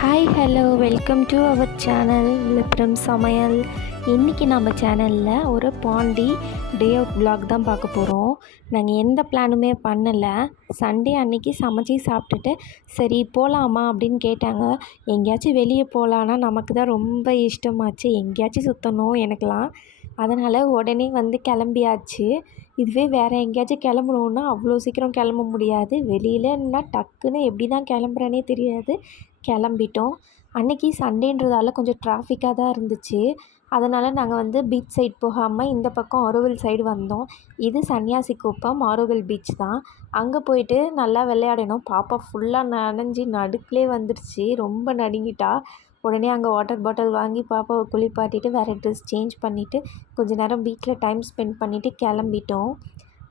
Hi hello welcome to our channel Villupuram சமையல். இன்றைக்கி நம்ம சேனலில் ஒரு பாண்டி டே அவுட் vlog தான் பார்க்க போகிறோம். நாங்கள் எந்த பிளானுமே பண்ணலை. சண்டே அன்றைக்கி சமைச்சி சாப்பிட்டுட்டு சரி போகலாமா அப்படின்னு கேட்டாங்க. எங்கேயாச்சும் வெளியே போகலான்னா நமக்கு தான் ரொம்ப இஷ்டமாச்சு, எங்கேயாச்சும் சுற்றணும் எனக்கெலாம். அதனால் உடனே கிளம்பியாச்சு. இதுவே வேறு எங்கேயாச்சும் கிளம்பணுன்னா அவ்வளோ சீக்கிரம் கிளம்ப முடியாது. வெளியிலன்னா டக்குன்னு எப்படி தான் கிளம்புறேனே தெரியாது. கிளம்பிட்டோம். அன்றைக்கி சண்டேன்றதால கொஞ்சம் டிராஃபிக்காக தான் இருந்துச்சு. அதனால் நாங்கள் பீச் சைட் போகாமல் இந்த பக்கம் ஆரோவில் சைடு வந்தோம். இது சன்னியாசி குப்பம் ஆரோவில் பீச் தான். அங்கே போயிட்டு நல்லா விளையாடினோம். பாப்பா ஃபுல்லாக நனைஞ்சி நடுக்கிலே வந்துடுச்சு, ரொம்ப நடுங்கிட்டா. உடனே அங்கே வாட்டர் பாட்டில் வாங்கி பாப்பாவை குளிப்பாட்டிட்டு வேறு ட்ரெஸ் சேஞ்ச் பண்ணிவிட்டு கொஞ்ச நேரம் பீச்சில் டைம் ஸ்பெண்ட் பண்ணிவிட்டு கிளம்பிட்டோம்.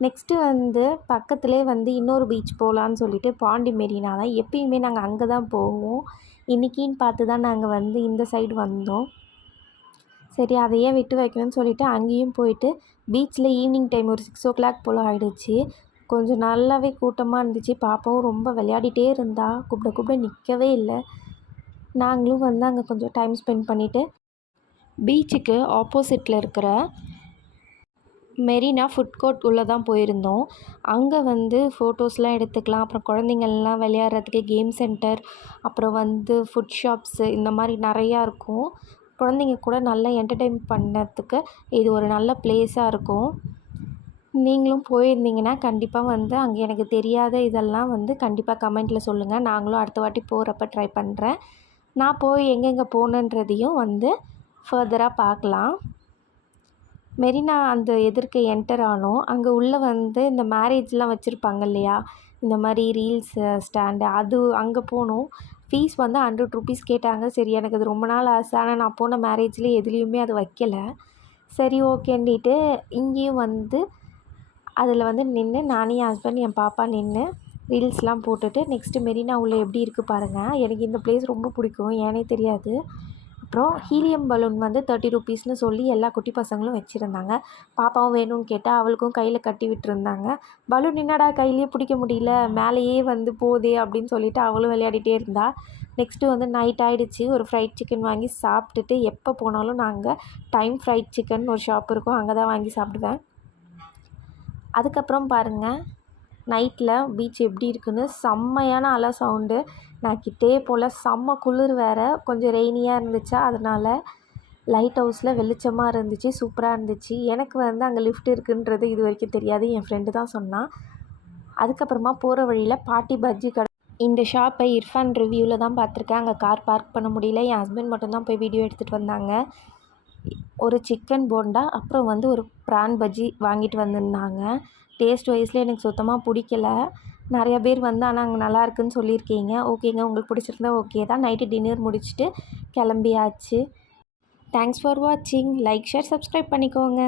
நெக்ஸ்ட்டு பக்கத்துலேயே இன்னொரு பீச் போகலான்னு சொல்லிட்டு பாண்டி மெரினா தான். எப்பயுமே நாங்கள் அங்கே தான் போவோம். இன்றைக்கின்னு பார்த்து தான் நாங்கள் இந்த சைடு வந்தோம். சரி அதையே விட்டு வைக்கணும்னு சொல்லிவிட்டு அங்கேயும் போயிட்டு பீச்சில் ஈவினிங் டைம் ஒரு 6 o'clock போல் ஆகிடுச்சு. கொஞ்சம் நல்லாவே கூட்டமாக இருந்துச்சு. பாப்பாவும் ரொம்ப விளையாடிட்டே இருந்தா, கூப்பிட நிற்கவே இல்லை. நாங்களும் அங்கே கொஞ்சம் டைம் ஸ்பெண்ட் பண்ணிவிட்டு பீச்சுக்கு ஆப்போசிட்டில் இருக்கிற மெரினா ஃபுட் கோர்ட் உள்ளே தான் போயிருந்தோம். அங்கே ஃபோட்டோஸ்லாம் எடுத்துக்கலாம். அப்புறம் குழந்தைங்கள்லாம் விளையாடுறதுக்கு கேம் சென்டர், அப்புறம் ஃபுட் ஷாப்ஸு இந்த மாதிரி நிறையா இருக்கும். குழந்தைங்க கூட நல்லா என்டர்டெயின் பண்ணதுக்கு இது ஒரு நல்ல ப்ளேஸாக இருக்கும். நீங்களும் போயிருந்தீங்கன்னா கண்டிப்பாக அங்கே எனக்கு தெரியாத இதெல்லாம் கண்டிப்பாக கமெண்ட்டில் சொல்லுங்கள். நாங்களும் அடுத்த வாட்டி போகிறப்ப ட்ரை பண்ணுறேன். நான் போய் எங்கெங்கே போனேன்றதையும் ஃபர்தராக பார்க்கலாம். மெரினா அந்த எதிர்க்க என்டர் ஆனோம். அங்கே உள்ளே இந்த மேரேஜ்லாம் வச்சுருப்பாங்க இல்லையா, இந்த மாதிரி ரீல்ஸ் ஸ்டாண்டு, அது அங்கே போனோம். ஃபீஸ் 100 rupees கேட்டாங்க. சரி எனக்கு அது ரொம்ப நாள் ஆசை. ஆனால் நான் போன மேரேஜ்லேயே எதுலேயுமே அது வைக்கலை. சரி ஓகேன்னிட்டு இங்கேயும் அதில் நின்று நானே என் ஹஸ்பண்ட் என் பாப்பா நின்று ரீல்ஸ்லாம் போட்டுட்டு நெக்ஸ்ட்டு மெரினா உள்ளே எப்படி இருக்குது பாருங்கள். எனக்கு இந்த பிளேஸ் ரொம்ப பிடிக்கும், ஏனே தெரியாது. அப்புறம் ஹீலியம் பலூன் 30 rupeesனு சொல்லி எல்லா குட்டி பசங்களும் வச்சுருந்தாங்க. பாப்பாவும் வேணும்னு கேட்டால் அவளுக்கும் கையில் கட்டி விட்டுருந்தாங்க. பலூன் என்னடா கையிலே பிடிக்க முடியல, மேலேயே போதே அப்படின்னு சொல்லிவிட்டு அவளும் விளையாடிட்டே இருந்தா. நெக்ஸ்ட்டு நைட் ஆகிடுச்சு. ஒரு ஃப்ரைட் சிக்கன் வாங்கி சாப்பிட்டுட்டு எப்போ போனாலும் நாங்கள் டைம் ஃப்ரைட் சிக்கன் ஒரு ஷாப் இருக்கும், அங்கே தான் வாங்கி சாப்பிடுவேன். அதுக்கப்புறம் பாருங்கள் நைட்டில் பீச் எப்படி இருக்குன்னு. செம்மையான அலை சவுண்டு. நான் கிட்டே போல் செம்ம குளிர் வேறு, கொஞ்சம் ரெய்னியாக இருந்துச்சா, அதனால் லைட் ஹவுஸில் வெளிச்சமாக இருந்துச்சு, சூப்பராக இருந்துச்சு. எனக்கு அங்கே லிஃப்ட் இருக்குன்றது இது வரைக்கும் தெரியாது, என் ஃப்ரெண்டு தான் சொன்னான். அதுக்கப்புறமா போகிற வழியில் பாட்டி பஜ்ஜி கடை. இந்த ஷாப்பை இர்ஃபான் ரிவ்யூவில் தான் பார்த்துருக்கேன். அங்கே கார் பார்க் பண்ண முடியல. என் ஹஸ்பண்ட் மட்டும்தான் போய் வீடியோ எடுத்துகிட்டு வந்தாங்க. ஒரு சிக்கன் போண்டா, அப்புறம் ஒரு ப்ரான் பஜ்ஜி வாங்கிட்டு வந்திருந்தாங்க. டேஸ்ட் வைஸில் எனக்கு சுத்தமாக பிடிக்கல. நிறையா பேர் ஆனால் அங்கே நல்லாயிருக்குன்னு சொல்லியிருக்கீங்க. ஓகேங்க, உங்களுக்கு பிடிச்சிருந்தா ஓகே தான். நைட்டு டின்னர் முடிச்சுட்டு கிளம்பியாச்சு. தேங்க்ஸ் ஃபார் வாட்சிங். லைக், ஷேர், சப்ஸ்கிரைப் பண்ணிக்கோங்க.